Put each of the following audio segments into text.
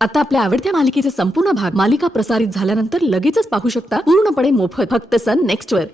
आता आपल्या आवडत्या मालिकेचे संपूर्ण भाग मालिका प्रसारित झाल्यानंतर लगेचच पाहू शकता पूर्णपणे मोफत फक्त सन नेक्स्ट वर।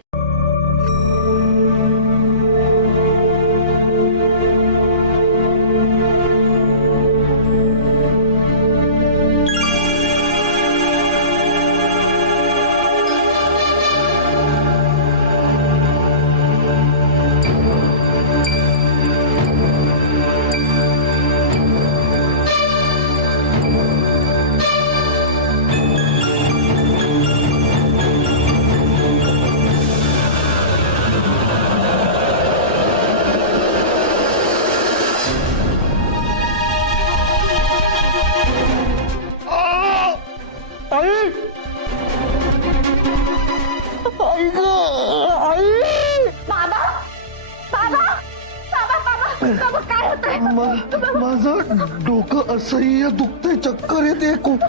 माझं डोकं असह्य दुखतंय, चक्कर येते खूप।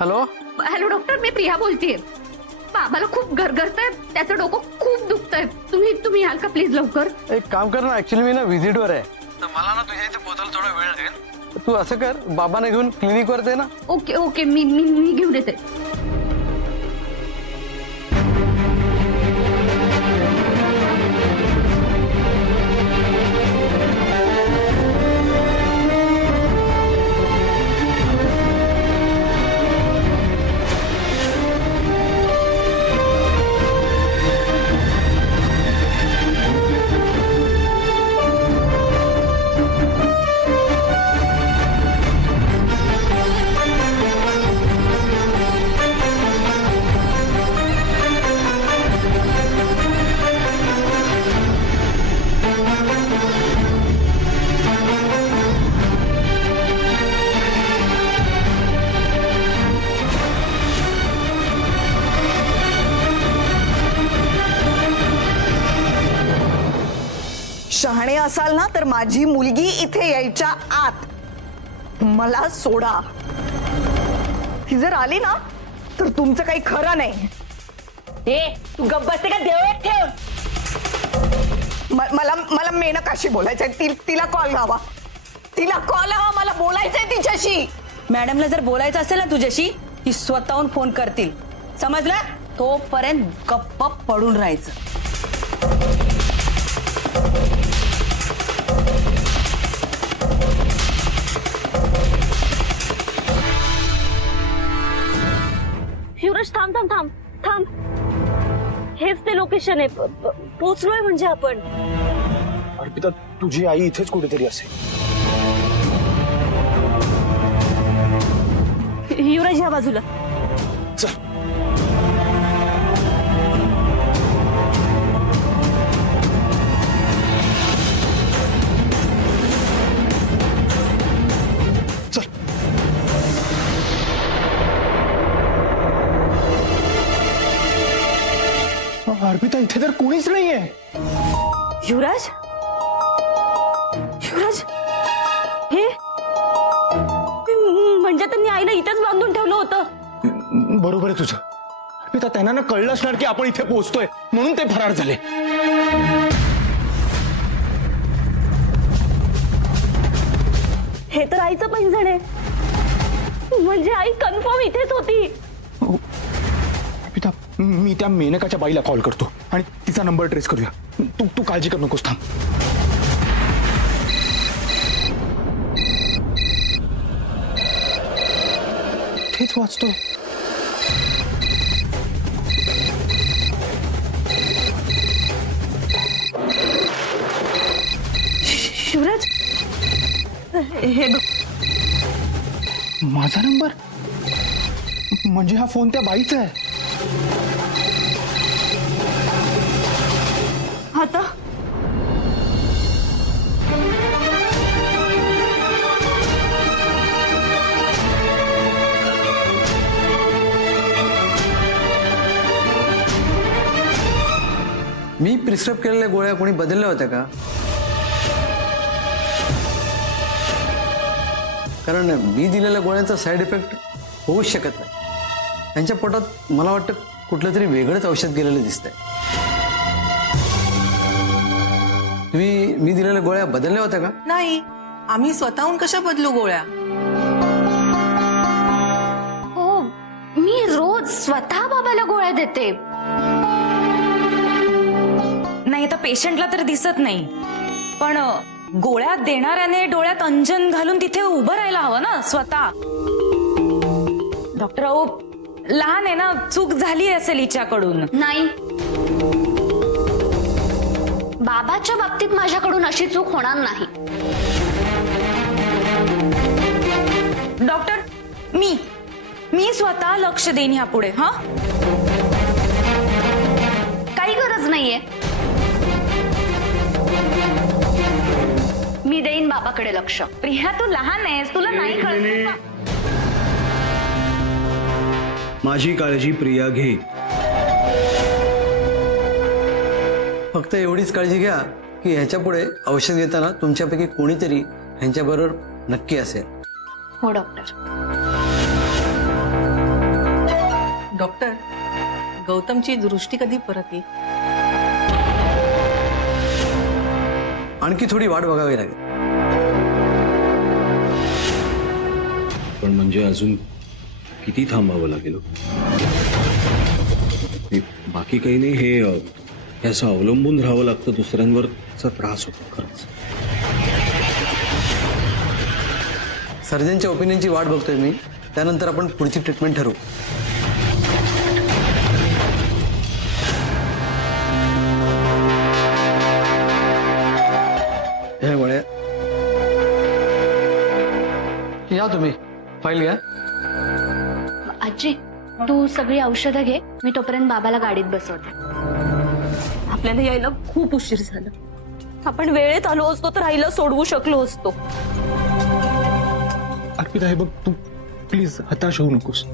हॅलो हॅलो डॉक्टर, मी प्रिया बोलतेय। बाबाला खूप गरगरतंय, त्याचं डोकं खूप दुखतंय। तुम्ही याल का प्लीज लवकर? एक काम कर ना, ऍक्च्युअली मी ना व्हिजिट वर आहे, तर मला ना तुझ्या इथे पोहोचायला थोडा वेळ लागेल। तू असं कर, बाबांना घेऊन क्लिनिक वर दे ना। ओके ओके, मी घेऊन येते। शहाणे असाल ना तर माझी मुलगी इथे यायच्या आत मला सोडा। ती जर आली ना तर तुमचं काही खरं नाही। तू गप्प बसते का? देवळात ठेव। मला मला मेनकाशी बोलायचंय, तिला कॉल लावा, तिला कॉल लावा, मला बोलायचंय तिच्याशी। मॅडमला जर बोलायचं असेल ना तुझ्याशी, ती स्वतःहून फोन करतील, समजलं? तोपर्यंत गप्प पडून राहायचं। युवराज थांब थांब थांब थांब, हेच ते लोकेशन आहे, पोहोचलोय म्हणजे आपण। अर्पिता, तुझी आई इथेच कुठेतरी असेल। युवराज ह्या बाजूला चल। चल। अर्पिता, इथे तर कोणीच नाहीये। युवराज, युवराज हे म्हणजे त्यांनी आईला इथेच बांधून ठेवलं होतं। बरोबर आहे तुझं। अर्पिता, त्यांना ना कळलं असणार की आपण इथे पोहोचतोय, म्हणून ते फरार झाले। हे तर आईचं पैंजण आहे, म्हणजे आई कन्फर्म इथेच होती। अर्पिता, मी त्या मेनकाच्या बाईला कॉल करतो आणि तिचा नंबर ट्रेस करूया। तू काळजी करू नकोस, थांब। तेच वाचतोय। युवराज हे बघ, माझा नंबर म्हणजे हा फोन त्या बाईचा आहे। आता मी प्रिस्क्राईब केलेल्या गोळ्या कोणी बदलल्या होत्या का? कारण मी दिलेल्या गोळ्यांचा साइड इफेक्ट होऊच शकत नाही. त्यांच्या पोटात मला वाटतं कुठलं तरी वेगळंच औषध गेलेलं दिसतंय. तुम्ही मी दिलेल्या गोळ्या बदलल्या होत्या का? नाही, आम्ही स्वतःहून कशा बदलू गोळ्या? हो, मी रोज स्वतः बाबाला गोळ्या देते. नाही आता पेशंटला तर दिसत नाही, पण गोळ्या देणाऱ्याने डोळ्यात अंजन घालून तिथे उभं राहायला हवं ना स्वतः. डॉक्टर अहो लहान आहे ना, चूक झाली असेल हिच्याकडून. नाही, बाबाच्या बाबतीत माझ्याकडून अशी चूक होणार नाही. डॉक्टर मी स्वतः लक्ष देईन ह्यापुढे. हा काही गरज नाहीये. मी देईन बाबाकडे लक्ष. प्रिया तू लहान आहेस, तुला नाही कळत. माझी काळजी प्रिया घे. फक्त एवढीच काळजी घ्या की ह्याच्या पुढे औषध घेताना तुमच्यापैकी कोणीतरी ह्यांच्याबरोबर नक्की असेल. हो डॉक्टर. डॉक्टर, गौतमची दृष्टी कधी परत येईल? आणखी थोडी वाट बघावी लागेल. पण म्हणजे अजून किती थांबावं लागेल? बाकी काही नाही, हे असं अवलंबून राहावं लागतं दुसऱ्यांवर, त्याचा त्रास होतो खरंच. सर्जनच्या ओपिनियनची वाट बघतोय मी, त्यानंतर आपण पुढची ट्रीटमेंट ठरवू. ह्या गोळ्या या, तुम्ही फाईल घ्या. आजी, तू सगळी औषधं घे, मी तोपर्यंत बाबाला गाडीत बसवते. आपल्याला यायला खूप उशीर झाला. आपण वेळेत आलो असतो तर आईला सोडवू शकलो असतो. अर्पिता हे बघ, तू प्लीज हताश होऊ नकोस.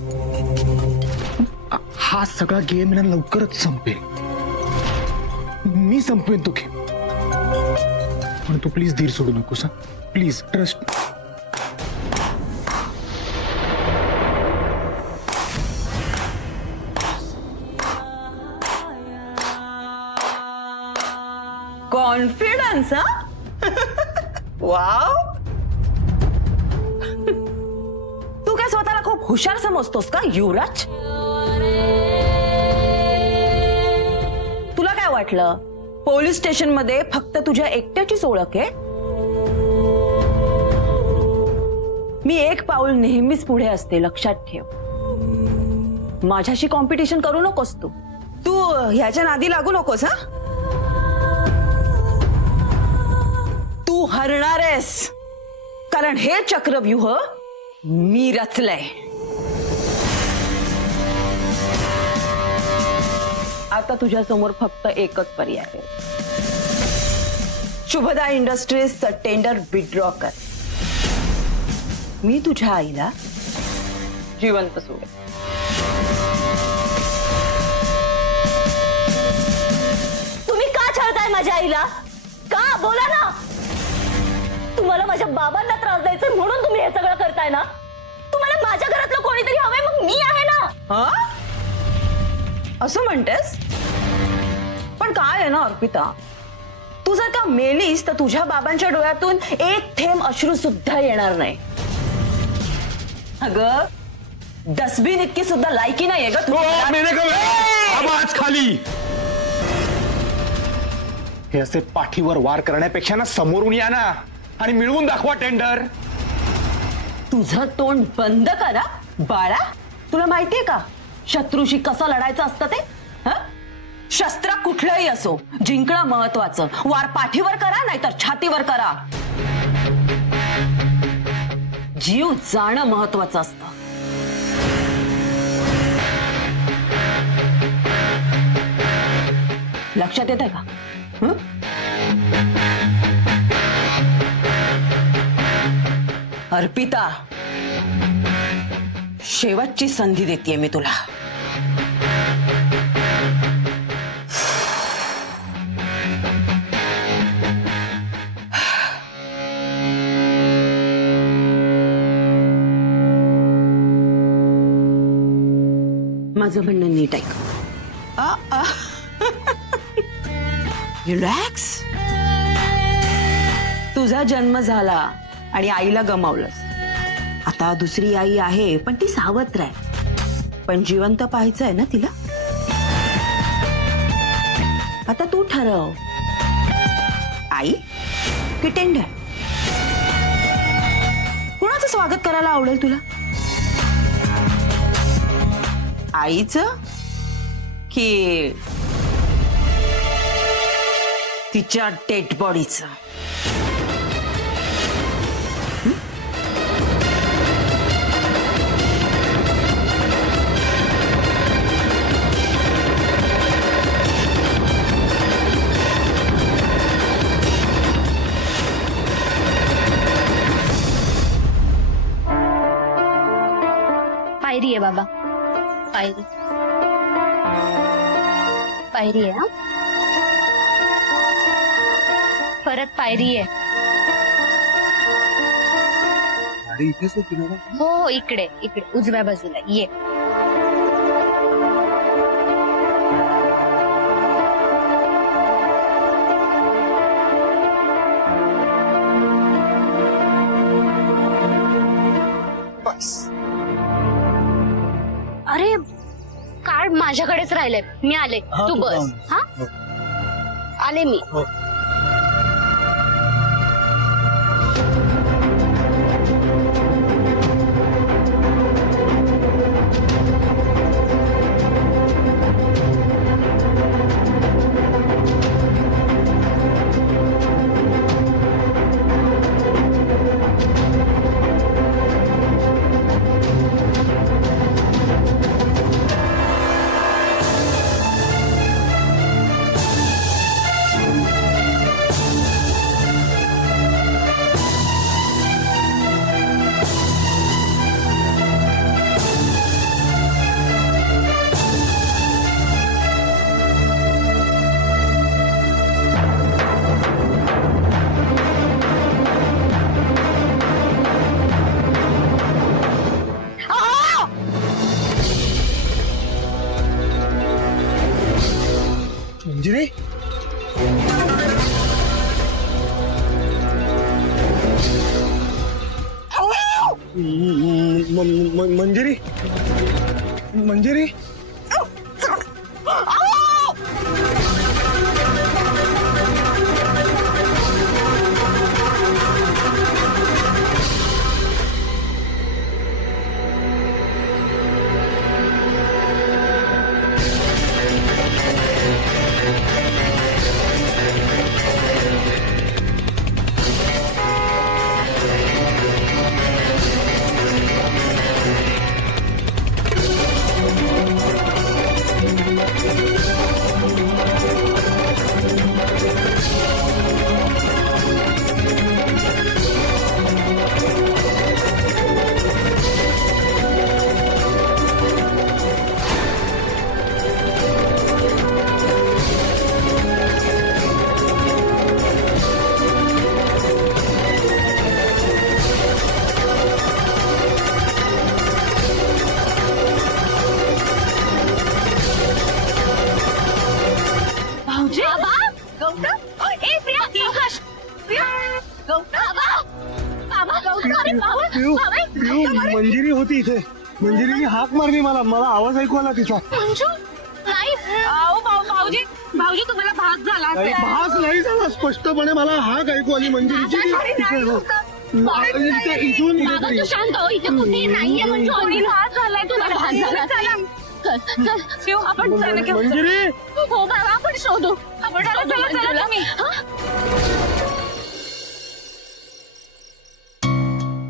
हा सगळा गेम ना लवकरच संपेल. मी संपवेन तो गेम. पण तू प्लीज धीर सोडू नकोस. Please trust. कॉन्फिडन्स. हा वाव. तू काय स्वतःला खूप हुशार समजतोस का युवराज? तुला काय वाटलं पोलीस स्टेशन मध्ये फक्त तुझ्या एकट्याचीच ओळख आहे? मी एक पाऊल नेहमीच पुढे असते, लक्षात ठेव. माझ्याशी कॉम्पिटिशन करू नकोस. तू ह्याच्या नादी लागू नकोस. हा तू हरणार आहेस, कारण हे चक्रव्यूह मी रचलंय. आता तुझ्या समोर फक्त एकच पर्याय आहे. शुभदा इंडस्ट्रीजचं टेंडर विथड्रॉ कर. मी तुझ्या आईला जिवंत सोडेन. तुम्ही का छळताय माझ्या आईला? का? बोला ना. तुम्हाला माझ्या बाबांना त्रास द्यायचा म्हणून तुम्ही हे सगळं करताय ना? तुम्हाला माझ्या घरातलं कोणीतरी हवंय, मग मी आहे ना. हा असं म्हणतेस? पण काय आहे ना अर्पिता, तू जर का मेलीस तर तुझ्या बाबांच्या डोळ्यातून एक थेंब अश्रू सुद्धा येणार नाही. अगं डस्टबिन इतकी सुद्धा लायकी नाहीये ग. आवाज खाली. हे असे पाठीवर वार करण्यापेक्षा ना समोरून या ना आणि मिळवून दाखवा टेंडर. तुझं तोंड बंद करा बाळा. तुला माहितीये का शत्रूशी कसं लढायचं असतं ते? शस्त्र कुठलंही असो, जिंकणं महत्वाचं. वार पाठीवर करा नाहीतर छातीवर करा. जीव जाणं महत्वाचं असतं. लक्षात येत आहे का? अर्पिता, शेवटची संधी देतेय मी तुला. माझं म्हणणं नीट ऐक. रिलॅक्स. तुझा जन्म झाला आणि आईला गमावलंस. आता दुसरी आई आहे पण ती सावत्र आहे. पण जिवंत पाहायचं आहे ना तिला. आता तू ठरव, आई की टेंडर. कुणाचं स्वागत करायला आवडेल तुला? आईचं की तिच्या डेड बॉडीचं? पायरी आहे बाबा, पायरी पायरी आहे. हा परत पायरी आहे. गाडी इथेच होती ना? हो इकडे इकडे उजव्या बाजूला ये. बस. अरे कार्ड माझ्याकडेच राहिलंय. मी आले. तू बस. हा आले मी. मंजिरी, मंजिरी, मंजिरी. मंजिरी होती इथे. मंजिरीने हाक मारली मला. मला आवाज ऐकू आला तिचा. भाऊजी भाऊजी तुम्हाला भास झाला. भास नाही झाला. स्पष्टपणे मला हाक ऐकू आली मंजिरीची. इथून तू शांत हो. इथे कुठे नाहीये. म्हणजे भास झालाय. तुम्हाला भास झाला. आपण मंजिरी, हो बाबा आपण शोधू. आपण चला तुम्ही.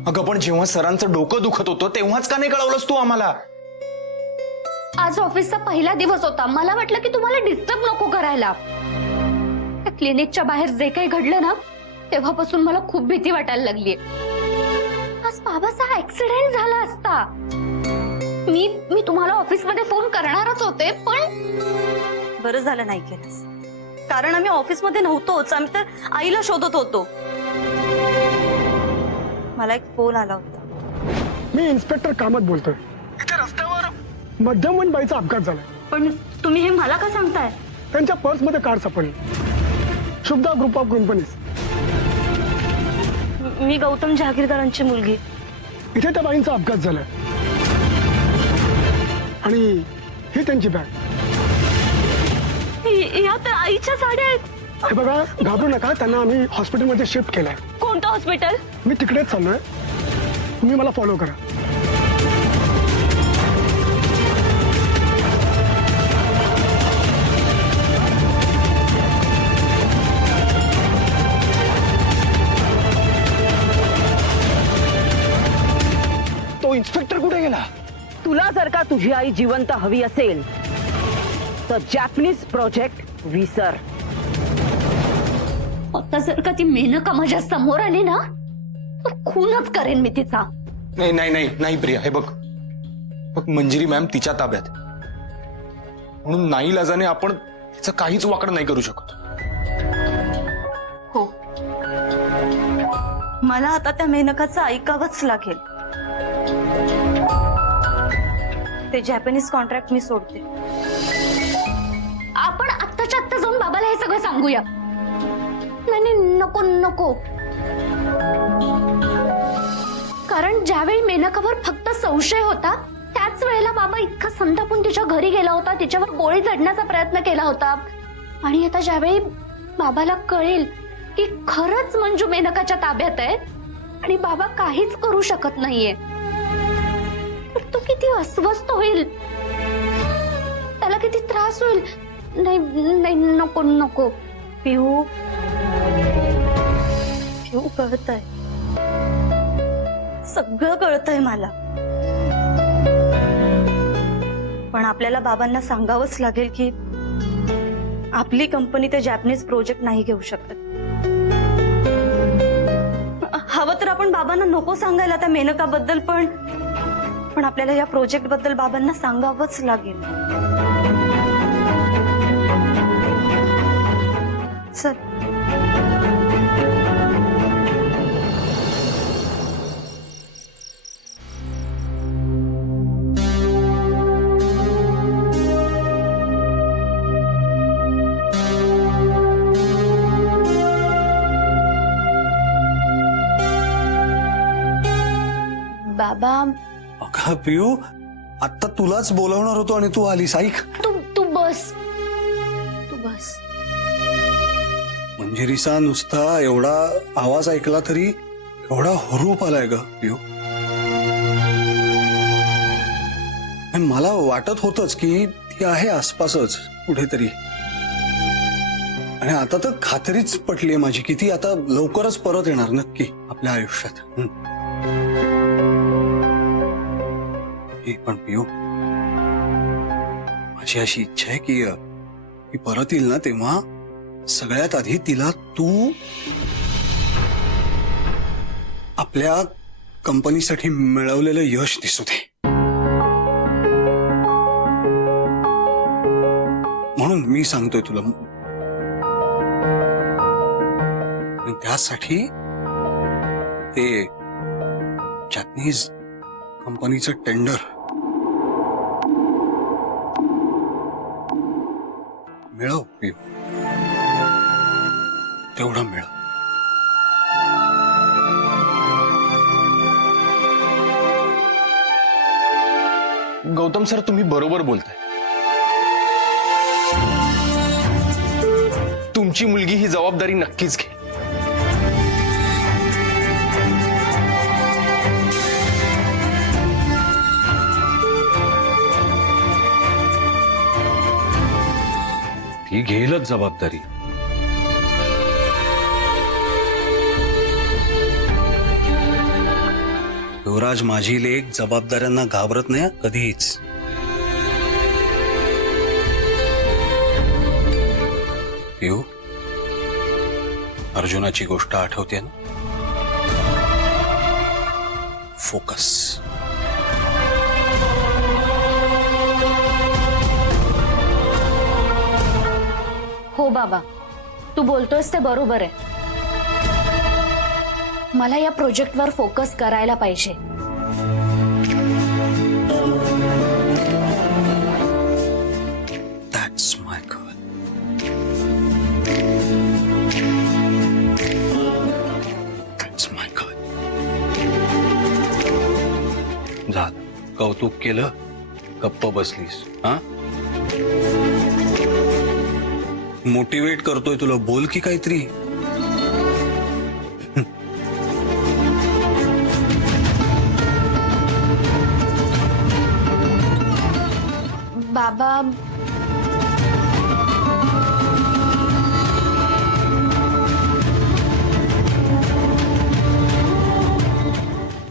अगं पण जेव्हा सरांचं डोकं दुखत होतं तेव्हाच का नाही कळवलंस तू आम्हाला? आज ऑफिसचा पहिला दिवस होता. मला वाटलं की तुम्हाला डिस्टर्ब नको करायला. त्या क्लिनिकच्या बाहेर जे काही घडलं ना तेव्हापासून मला खूप भीती वाटायला लागली. आज बाबाचा ऍक्सिडेंट झाला असता. मी तुम्हाला ऑफिसमध्ये फोन करणारच होते पण बरं झालं नाही केलंस. कारण आम्ही ऑफिसमध्ये नव्हतोच. आम्ही तर आईला शोधत होतो. मला एक फोन आला होता. मी इन्स्पेक्टर कामत बोलतोय. इथे रस्त्यावर मध्यमवयीन बाईचा अपघात झालाय. पण तुम्ही हे मला का सांगताय? त्यांच्या पर्समध्ये कार सापडली. Shubhada group of companies. मी गौतम जहागीरदारांची मुलगी. इथे त्या बाईंचा अपघात झालाय आणि ही त्यांची बॅग. या तर आईच्या साड्या आहेत. हे बघा, घाबरू नका, त्यांना आम्ही हॉस्पिटलमध्ये शिफ्ट केलंय. कोणतं हॉस्पिटल? मी तिकडेच चाललोय, तुम्ही मला फॉलो करा. तो इन्स्पेक्टर कुठे गेला? तुला जर का तुझी आई जिवंत हवी असेल तर जॅपनीज प्रोजेक्ट विसर. आता जर का ती मेनका माझ्या समोर आली ना तर खूनच करेन मी तिचा. नाही नाही नाही नाही प्रिया, हे बघ, मंजिरी मॅम तिच्या ताब्यात, म्हणून नाईलाजाने आपण तिचं काहीच वाकड नाही करू शकत. हो, मला आता त्या मेनकाचं ऐकावंच लागेल. ते जॅपनीज कॉन्ट्रॅक्ट मी सोडते. आपण आत्ताच्या आत्ता जाऊन बाबाला हे सगळं सांगूया. नाही नाही, नको नको. कारण ज्यावेळी मेनकावर फक्त संशय होता त्याच वेळेला बाबा इतका संतापून तिच्या घरी गेला होता, तिच्यावर गोळी चढण्याचा प्रयत्न केला होता. आणि आता ज्यावेळी बाबाला कळेल की खरंच मंजू मेनकाच्या ताब्यात आहे आणि बाबा काहीच करू शकत नाहीये, तर तो किती अस्वस्थ होईल, त्याला किती त्रास होईल. नाही नाही, नको नको. पिहू कळतंय, सगळं कळतंय मला. पण आपल्याला बाबांना सांगावंच लागेल की आपली कंपनी ते जॅपनीज प्रोजेक्ट नाही घेऊ शकत. हवं तर आपण बाबांना नको सांगायला त्या मेनकाबद्दल, पण आपल्याला या प्रोजेक्ट बद्दल बाबांना सांगावंच लागेल. चल. बाबा, अगं पियू, आता तुलाच बोलावणार होतो आणि तू आलीस. ऐक, तू बस, तू बस. मंजिरीचा नुसता एवढा आवाज ऐकला तरी एवढा हुरूप आलाय ग पियू. आणि मला वाटत होतच की ती आहे आसपासच कुठेतरी. आणि आता तर खात्रीच पटलीये माझी की ती आता लवकरच परत येणार नक्की आपल्या आयुष्यात. पण पियू, माझी अशी इच्छा आहे की ती परत येईल ना तेव्हा सगळ्यात आधी तिला तू आपल्या कंपनीसाठी मिळवलेलं यश दिसू दे. म्हणून मी सांगतोय तुला, आणि त्यासाठी ते जॅपनीज कंपनीचं टेंडर मिळव पियू, तेवढं मिळव. गौतम सर, तुम्ही बरोबर बोलताय. तुमची मुलगी ही जबाबदारी नक्कीच घे. ती घेईलच जबाबदारी. युवराज, माझी लेक जबाबदाऱ्यांना घाबरत नाही कधीच. पियू, अर्जुनाची गोष्ट आठवते ना? फोकस. हो बाबा, तू बोलतोयस ते बरोबर आहे. मला या प्रोजेक्टवर फोकस करायला पाहिजे. कौतुक केलं, गप्प बसलीस. हा, मोटिवेट करतोय तुला, बोल की काहीतरी. बाबा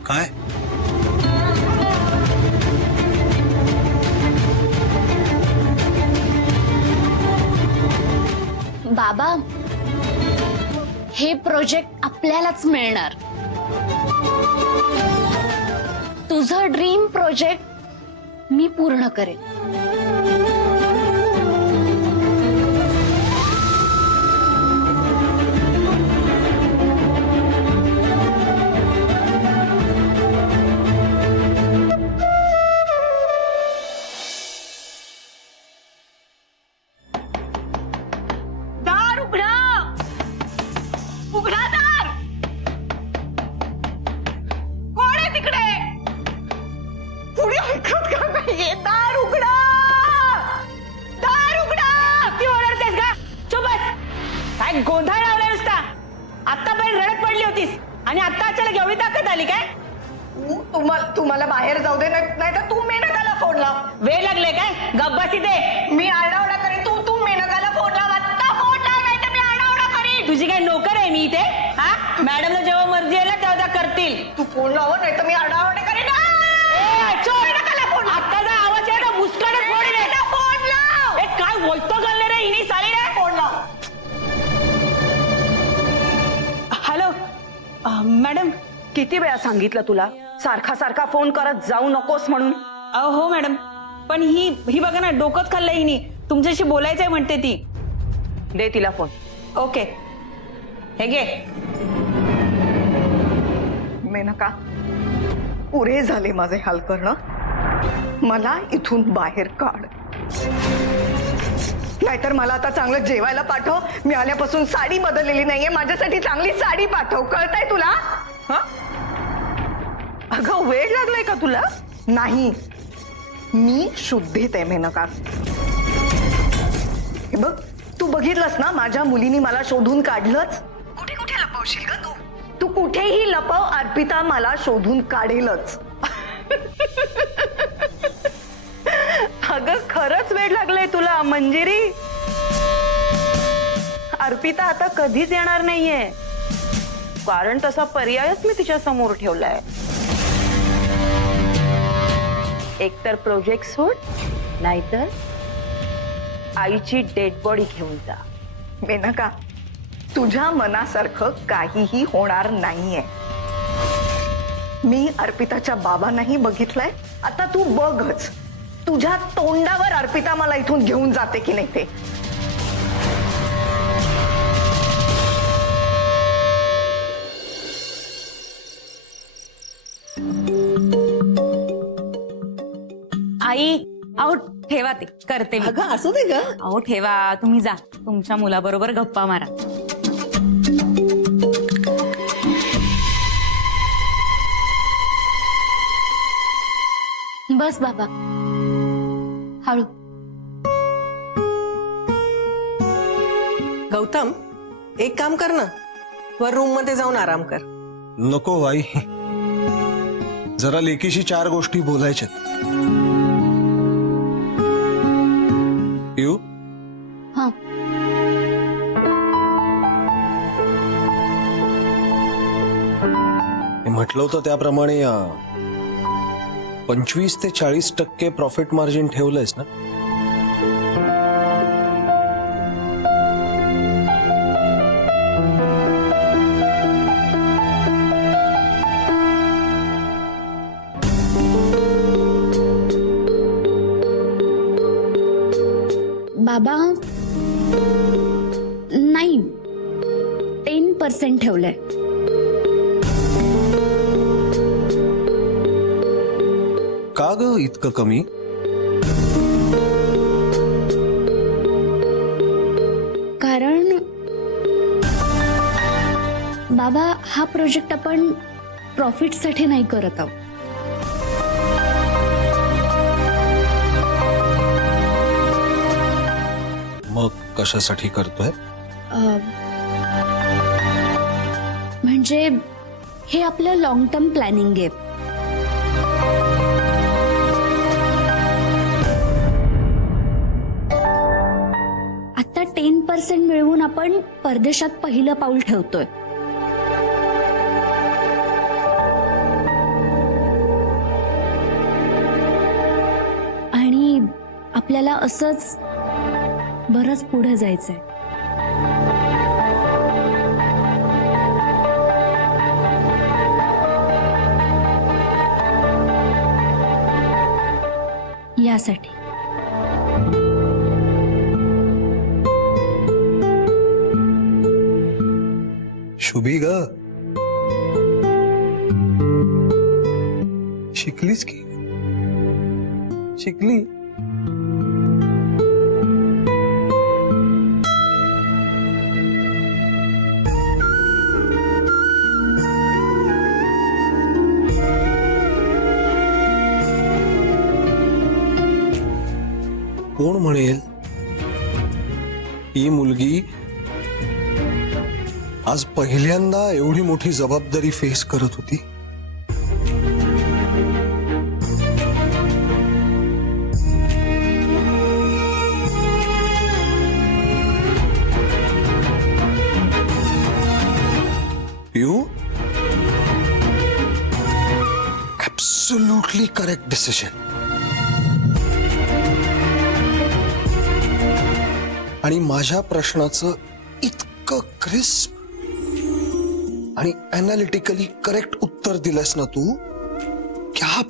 काय? बाबा हे प्रोजेक्ट आपल्यालाच मिळणार. तुझं ड्रीम प्रोजेक्ट मी पूर्ण करेन. दार उघडा, उघडा दार. कोण आहे तिकडे? पुढे ऐकत का नाहीये? दार उघडा, दार उघडा. ती ओरडतेस का? चुप बस. काय गोंधळ लावलाय नुसता? आतापर्यंत रडत पडली होतीस आणि आता अचानक एवढी ताकद आली काय? तुम्हाला बाहेर जाऊ दे, नाही तर तू मेनकाला फोन लाव. वेळ लागले काय? गप्पासी दे. मी आरडाओरडा करीन, तू मेनकाला फोन लाव. आत्ता फोन लाव, नाही तर मी आरडाओरडा करीन. तुझी काय नोकर आहे मी इथे? हा, मॅडमला जेव्हा मर्जी आहे ना तेव्हा त्या करतील. तू फोन लाव, नाही तर मी आरडाओरडा करीन. आत्ताचा आवाज आहे ना मुस्कानच फोडील. फोन लाव. ए, काय बोलतो गल्ले रे हिने साली रे. फोन लाव. हॅलो मॅडम, किती वेळा सांगितलं तुला सारखा सारखा फोन करत जाऊ नकोस म्हणून? हो मॅडम, पण ही बघा ना, डोकंच खाल्लंय हिने. तुमच्याशी बोलायचंय म्हणते ती. दे तिला फोन. ओके, हे घे. मेनका, पुरे झाले माझे हाल करणं. मला इथून बाहेर काढ, नाहीतर मला आता चांगलं जेवायला पाठव. मी आल्यापासून साडी बदललेली नाहीये, माझ्यासाठी चांगली साडी पाठव. कळतंय तुला? अगं वेळ लागलाय का तुला? नाही, मी शुद्धीत आहे मेनका. हे बघ, तू बघितलंस ना, माझ्या मुलीनी मला शोधून काढलंच. कुठे कुठे लपवशील ग तू? तू कुठेही लपव, अर्पिता मला शोधून काढेलच. अगं खरंच वेळ लागलाय तुला मंजिरी. अर्पिता आता कधीच येणार नाहीये, कारण तसा पर्यायच मी तिच्या समोर ठेवलाय. एकतर प्रोजेक्ट सोड, नाहीतर आईची डेड बॉडी घेऊन जा. मेनका, तुझ्या मनासारखं काहीही होणार नाहीये. मी अर्पिताच्या बाबांनाही बघितलंय, आता तू बघच. तुझ्या तोंडावर अर्पिता मला इथून घेऊन जाते की नाही ते. आई, अहो ठेवा ते, करते मी. अगं असू दे ग. अहो ठेवा, तुम्ही जा तुमच्या मुलाबरोबर गप्पा मारा. बस बाबा, हळू. गौतम, एक काम कर ना, वर रूम मध्ये जाऊन आराम कर. नको आई, जरा लेकीशी 4 गोष्टी बोलायच्या. येऊ? हा, म्हटलं होतं त्याप्रमाणे 25 ते 40% प्रॉफिट मार्जिन ठेवलंयस ना? बाबा नाही, 10% ठेवलंय. का ग इतकं कमी? कारण बाबा, हा प्रोजेक्ट आपण प्रॉफिटसाठी नाही करत आहोत. कशासाठी करतोय? म्हणजे हे आपलं लॉंग टर्म प्लॅनिंग आहे. आता 10% मिळवून आपण परदेशात पहिलं पाऊल ठेवतोय. आणि आपल्याला असंच बरंच पुढे जायचंय. यासाठी शुभी ग, शिकलीस की? शिकली? कोण म्हणेल ही मुलगी आज पहिल्यांदा एवढी मोठी जबाबदारी फेस करत होती? You? Absolutely correct decision. आणि माझ्या प्रश्नाचं इतकं क्रिस्प आणि अनालिटिकली करेक्ट उत्तर दिलंस ना तू, क्या